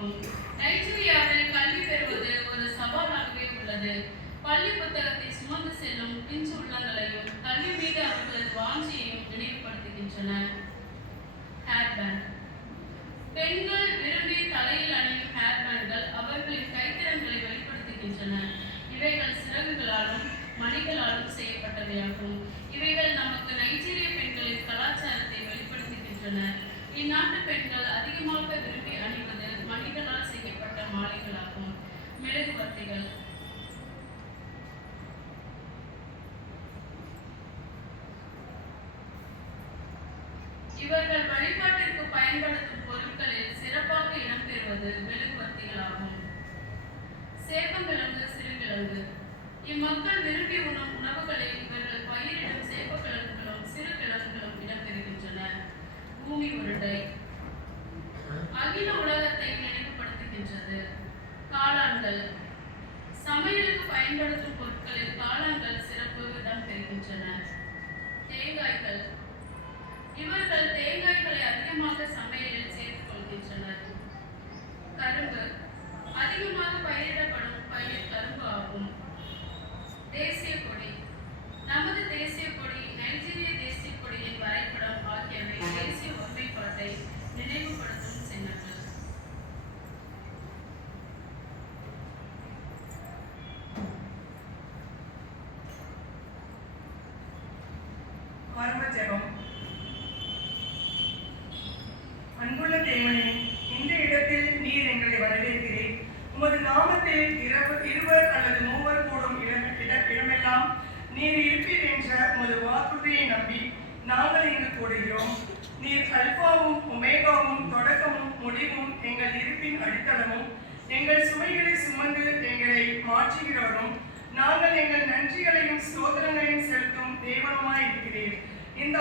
ஆகும். நைஜீரியாவில் கல்வி பெறுவது ஒரு சவாலாகவே உள்ளது. பள்ளி புத்தகத்தை சுமந்து செல்லும் பிஞ்சு உள்ளங்களையும் கல்வி மீது அவர்களது வாஞ்சியையும் நினைவுபடுத்துகின்றன. ஹேர்பேண்ட். பெண்கள் விரும்பி தலையில் அணியும் ஹேர்பேண்ட்கள் அவர்களின் கைத்திறன்களை வெளிப்படுத்துகின்றன. இவைகள் சிறகுகளாலும் மணிகளாலும் செய்யப்பட்டவையாகும். இவைகள் நமக்கு நைஜீரிய பெண்களின் கலாச்சாரத்தை வெளிப்படுத்துகின்றன. இந்நாட்டு பெண்கள் அதிகமாக விரும்பி அணிவது மணிகளால் செய்யப்பட்ட மாலைகளாகும். மெழுகுவர்த்திகள். இவர்கள் வழிபாட்டிற்கு பயன்படுத்தும் பொருட்களில் சிறப்பாக இடம்பெறுவது மெழுகுவர்த்திகளாகும். சேப்பங்கிழங்கு, சிறுகிழங்கு. இம்மக்கள் விரும்பி உண்ணும் உணவுகளில் இவர்கள் பயிரிடும் சேப்பக்கிழங்குகளும் சிறு கிழங்குகளும் இடம்பெறுகின்றன. பூமி உருண்டை அகில உலகத்தை நினைவுபடுத்துகின்றது. காளான்கள். சமையலுக்கு பயன்படுத்தும் பொருட்களில் காளான்கள் சிறப்பு இடம் பெறுகின்றன. தேங்காய்கள். இவர்கள் தேங்காய்களை அதிகமாக சமையலில் சேர்த்துக் கொள்கின்றனர். கரும்பு. அதிகமாக பயிரிடப்படும் பயிர் கரும்பு ஆகும். தேசிய கொடி. நமது தேசிய கொடி, நைஜீரிய தேசிய கொடியின் வரைபடம் ஆகியவை தேசிய ஒருமைப்பாட்டை நினைவுபடுத்தும் சின்னங்கள். ஆரம்ப ஜெபம். அன்புள்ள தேவனே, இந்த இடத்தில் நீர் எங்களை வரவேற்கிறேன். உமது நாமத்தில் இருவர் அல்லது மூவர் கூடும் இடமெல்லாம் நீர் இருப்பீர் என்ற உமது வாக்குறுதியை நம்பி நாங்கள் இங்கு கூடுகிறோம். நீர் அல்பாவும் ஒமேகாவும் தொடக்கமும் முடிவும் எங்கள் இருப்பின் அடித்தளமும் எங்கள் சுமைகளை சுமந்து எங்களை மாற்றுகிறவரும் நாங்கள் எங்கள் நன்றிகளையும் ஸ்தோத்திரங்களையும் செலுத்தும் தேவனுமாய் இருக்கிறீர். இந்த